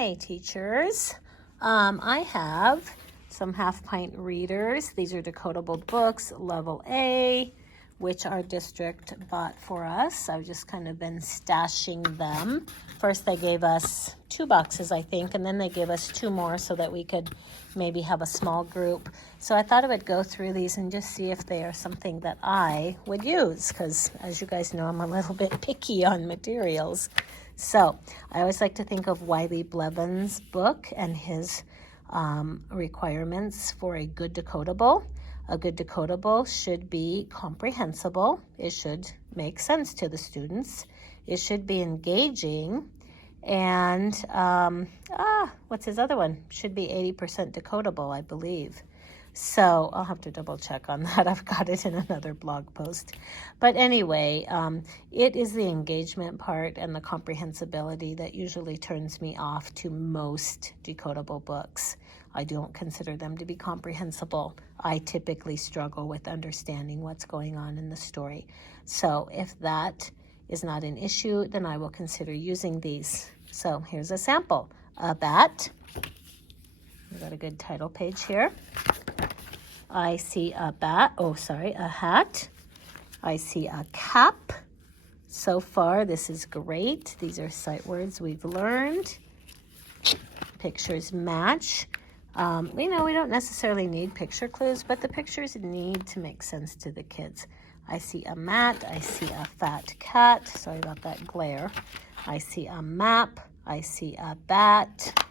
Hi, teachers. I have some half pint readers. These are decodable books, level A, which our district bought for us. I've just kind of been stashing them. First, they gave us 2 boxes, I think, and then they gave us 2 more so that we could maybe have a small group. So I thought I would go through these and just see if they are something that I would use, because as you guys know, I'm a little bit picky on materials. So I always like to think of Wiley Blevins' book and his requirements for a good decodable. A good decodable should be comprehensible. It should make sense to the students. It should be engaging. And what's his other one? Should be 80% decodable, I believe. So I'll have to double check on that. I've got it in another blog post. But anyway, it is the engagement part and the comprehensibility that usually turns me off to most decodable books. I don't consider them to be comprehensible. I typically struggle with understanding what's going on in the story. So if that is not an issue, then I will consider using these. So here's a sample. A bat. We've got a good title page here. I see a bat, a hat. I see a cap. So far, this is great. These are sight words we've learned. Pictures match. We know we don't necessarily need picture clues, but the pictures need to make sense to the kids. I see a mat. I see a fat cat. Sorry about that glare. I see a map. I see a bat.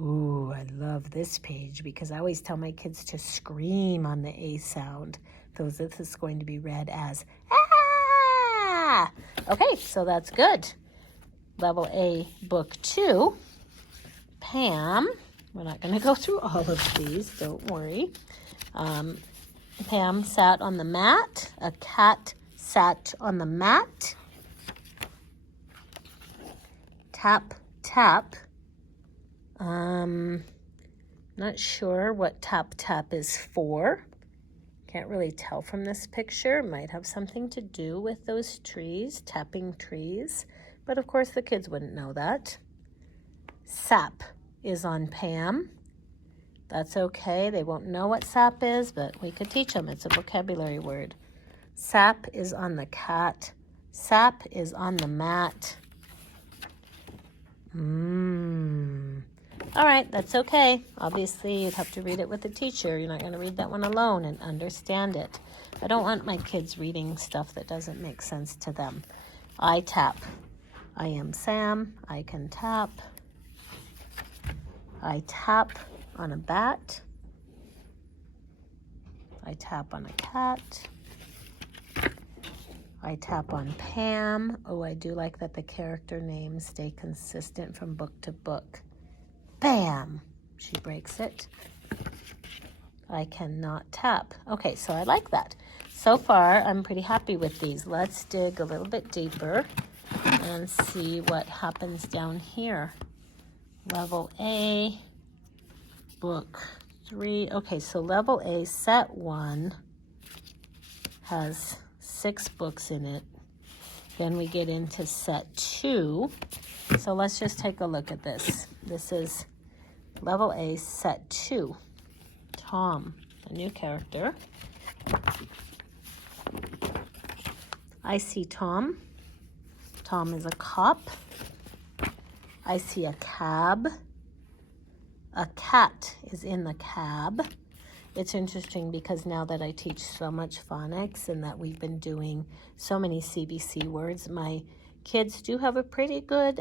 Ooh, I love this page because I always tell my kids to scream on the A sound. So this is going to be read as ah! Okay, so that's good. Level A, book 2. Pam. We're not going to go through all of these, don't worry. Pam sat on the mat. A cat sat on the mat. Tap, tap. Not sure what tap tap is for. Can't really tell from this picture. Might have something to do with those trees, tapping trees. But of course the kids wouldn't know that. Sap is on Pam. That's okay. They won't know what sap is, but we could teach them. It's a vocabulary word. Sap is on the cat. Sap is on the mat. All right, that's okay. Obviously, you'd have to read it with a teacher. You're not going to read that one alone and understand it. I don't want my kids reading stuff that doesn't make sense to them. I tap. I am Sam. I can tap. I tap on a bat. I tap on a cat. I tap on Pam. Oh, I do like that the character names stay consistent from book to book. Bam! She breaks it. I cannot tap. Okay, so I like that. So far, I'm pretty happy with these. Let's dig a little bit deeper and see what happens down here. Level A, book 3. Okay, so level A, set 1 has 6 books in it. Then we get into set 2. So let's just take a look at this. This is level A, set 2. Tom, a new character. I see Tom. Tom is a cop. I see a cab. A cat is in the cab. It's interesting because now that I teach so much phonics and that we've been doing so many CBC words, my kids do have a pretty good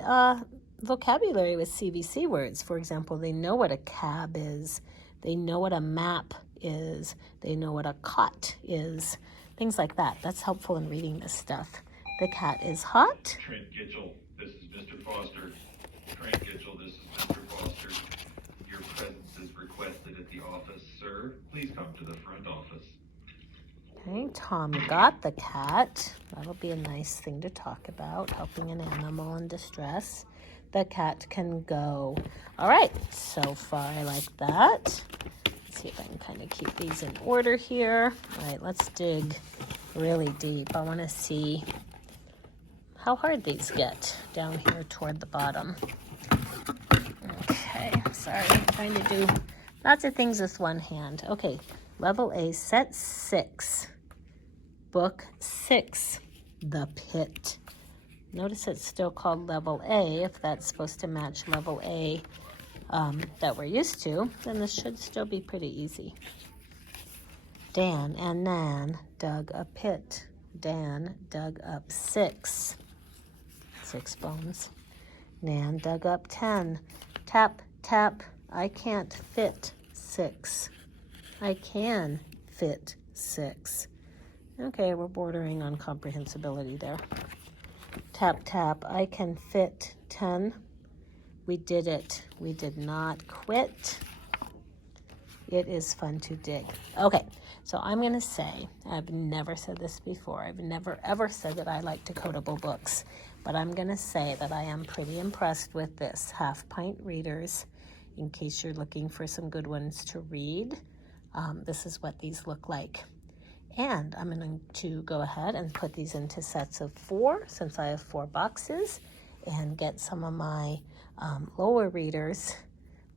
vocabulary with CBC words. For example, they know what a cab is. They know what a map is. They know what a cot is. Things like that. That's helpful in reading this stuff. The cat is hot. Trent Gitchell, this is Mr. Foster. Trent Gitchell, this is Mr. Foster. Your presence is requested at the office, sir. Please come to the front office. Okay, Tom got the cat. That'll be a nice thing to talk about, helping an animal in distress. The cat can go. All right, so far I like that. Let's see if I can kind of keep these in order here. All right, let's dig really deep. I want to see how hard these get down here toward the bottom. Okay, sorry, I'm trying to do lots of things with one hand. Okay, level A, set 6, book 6, The Pit. Notice it's still called level A. If that's supposed to match level A that we're used to, then this should still be pretty easy. Dan and Nan dug a pit. Dan dug up 6 bones. Nan dug up 10. Tap, tap, I can't fit 6. I can fit 6. Okay, we're bordering on comprehensibility there. Tap, tap, I can fit 10. We did it. We did not quit. It is fun to dig. Okay, so I'm going to say, I've never said this before. I've never ever said that I like Decodable books, but I'm going to say that I am pretty impressed with this. Half Pint Readers, in case you're looking for some good ones to read. This is what these look like. And I'm going to go ahead and put these into sets of 4, since I have 4 boxes, and get some of my lower readers,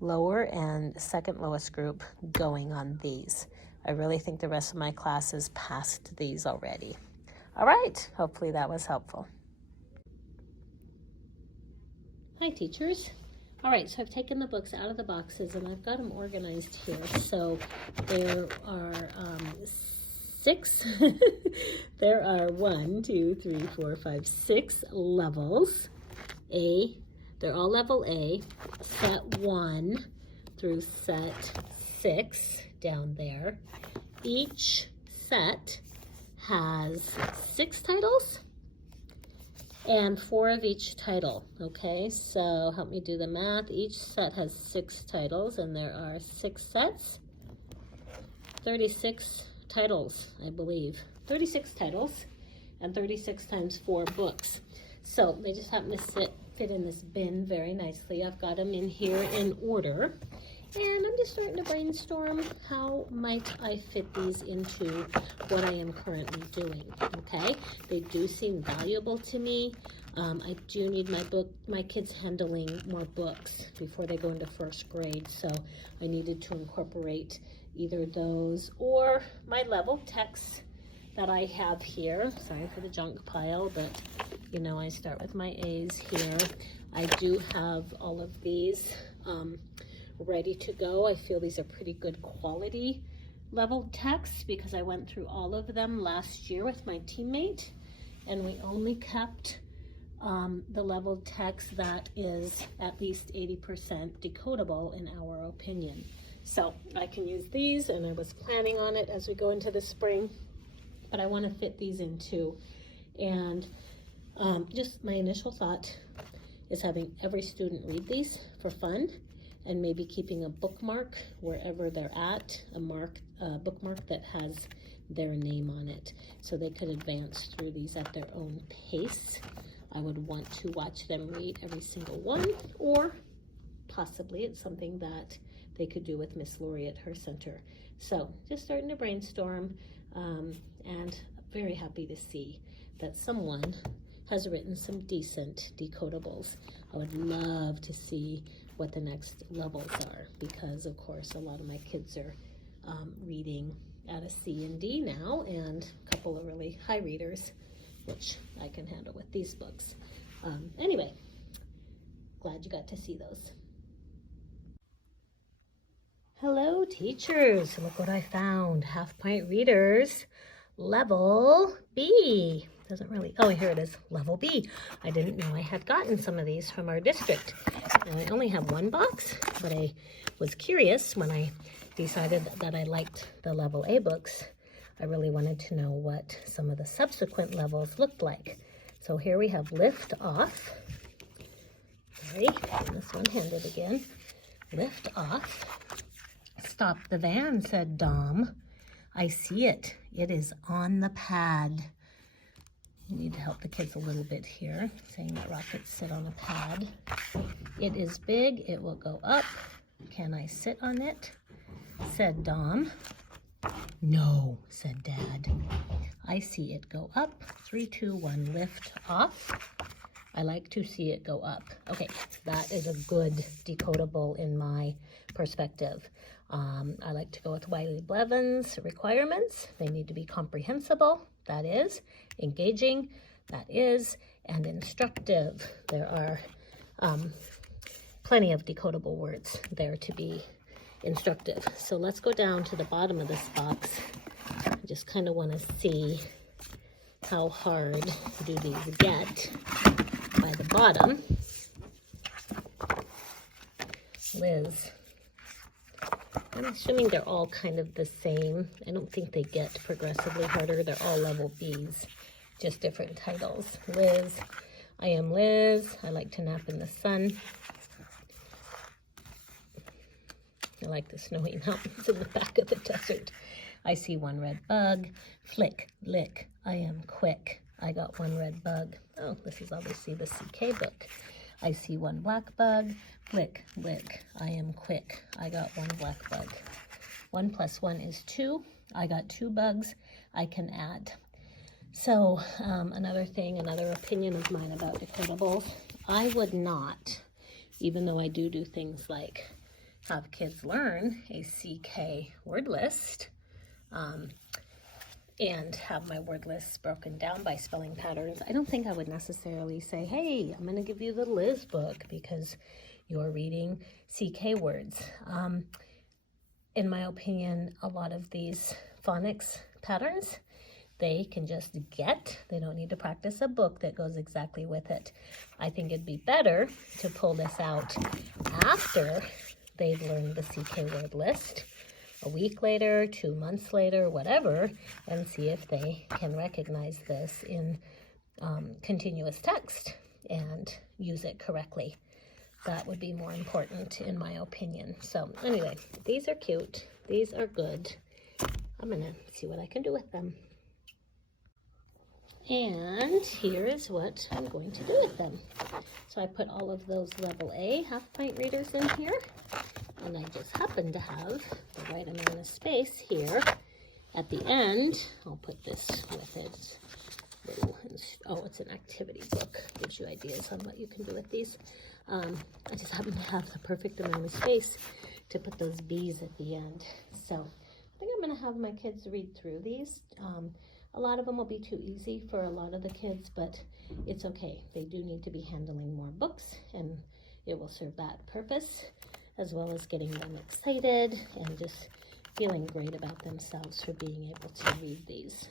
lower and second lowest group, going on these. I really think the rest of my classes passed these already. All right, hopefully that was helpful. Hi, teachers. All right, so I've taken the books out of the boxes and I've got them organized here. So there are 6, there are 1, 2, 3, 4, 5, 6 levels. They're all level A, set 1 through set 6 down there. Each set has 6 titles and 4 of each title. Okay, so help me do the math. Each set has 6 titles and there are 6 sets. 36 titles, I believe. 36 titles and 36 times 4 books. So they just happen to fit in this bin very nicely. I've got them in here in order. And I'm just starting to brainstorm how might I fit these into what I am currently doing, okay? They do seem valuable to me. I do need my kids handling more books before they go into 1st grade, so I needed to incorporate either those or my level text that I have here. Sorry for the junk pile, but you know, I start with my A's here. I do have all of these ready to go. I feel these are pretty good quality level texts because I went through all of them last year with my teammate and we only kept the level text that is at least 80% decodable in our opinion. So I can use these, and I was planning on it as we go into the spring, but I want to fit these in too. And just my initial thought is having every student read these for fun, and maybe keeping a bookmark wherever they're at, a bookmark that has their name on it, so they could advance through these at their own pace. I would want to watch them read every single one, or possibly it's something that they could do with Miss Lori at her center. So just starting to brainstorm, and very happy to see that someone has written some decent decodables. I would love to see what the next levels are, because of course a lot of my kids are reading at a C and D now, and a couple of really high readers, which I can handle with these books. Anyway, glad you got to see those. Hello, teachers. Look what I found. Half Pint Readers, level B. Doesn't really, oh, here it is, level B. I didn't know I had gotten some of these from our district. Now, I only have 1 box, but I was curious when I decided that I liked the level A books. I really wanted to know what some of the subsequent levels looked like. So here we have Lift Off. Sorry, this one-handed again. Lift Off. Stop the van, said Dom. I see it. It is on the pad. You need to help the kids a little bit here, saying that rockets sit on a pad. It is big. It will go up. Can I sit on it? Said Dom. No, said Dad. I see it go up. 3, 2, 1, lift off. I like to see it go up. Okay, that is a good decodable in my perspective. I like to go with Wiley-Blevins requirements. They need to be comprehensible, that is, engaging, that is, and instructive. There are plenty of decodable words there to be instructive. So let's go down to the bottom of this box. I just kind of want to see how hard do these get by the bottom. Liz, I'm assuming they're all kind of the same. I don't think they get progressively harder. They're all level Bs, just different titles. Liz, I am Liz. I like to nap in the sun. I like the snowy mountains in the back of the desert. I see one red bug. Flick, lick, I am quick. I got one red bug. Oh, this is obviously the CK book. I see one black bug. Flick, lick, I am quick. I got one black bug. 1 + 1 is 2. I got 2 bugs I can add. So another thing, another opinion of mine about decodables, I would not, even though I do things like have kids learn a CK word list, and have my word lists broken down by spelling patterns, I don't think I would necessarily say, hey, I'm going to give you the Liz book because you're reading CK words. In my opinion, a lot of these phonics patterns, they can just get. They don't need to practice a book that goes exactly with it. I think it'd be better to pull this out after they've learned the CK word list, a week later, 2 months later, whatever, and see if they can recognize this in continuous text and use it correctly. That would be more important in my opinion. So anyway, these are cute. These are good. I'm gonna see what I can do with them. And here is what I'm going to do with them. So I put all of those level A half-pint readers in here, and I just happen to have the right amount of space here at the end. I'll put this with it. Oh, it's an activity book. Gives you ideas on what you can do with these. I just happen to have the perfect amount of space to put those B's at the end. So I think I'm going to have my kids read through these. A lot of them will be too easy for a lot of the kids, but it's okay. They do need to be handling more books, and it will serve that purpose, as well as getting them excited and just feeling great about themselves for being able to read these.